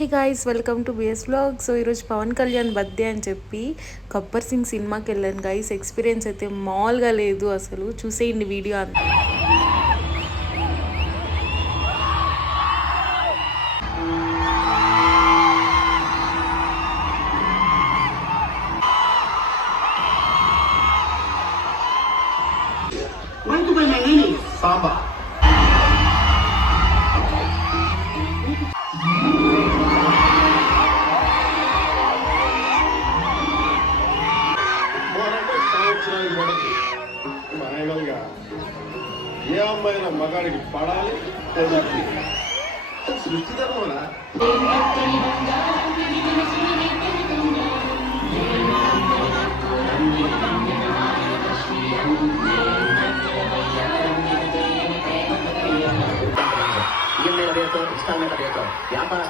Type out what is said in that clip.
Hey guys, welcome to BS vlog. So ఈరోజు Pawan Kalyan birthday అని చెప్పి గబ్బర్ సింగ్ సినిమాకి వెళ్ళాను గాయ్స్. ఎక్స్పీరియన్స్ అయితే మామూలుగా లేదు, అసలు చూసేయండి వీడియో అంతా. సాంబా ఫైనల్ గా ఏ అమ్మాయిన మగాడికి పడాలి, సృష్టి ధర్మరా. EMI abierto, installment abierto, ya para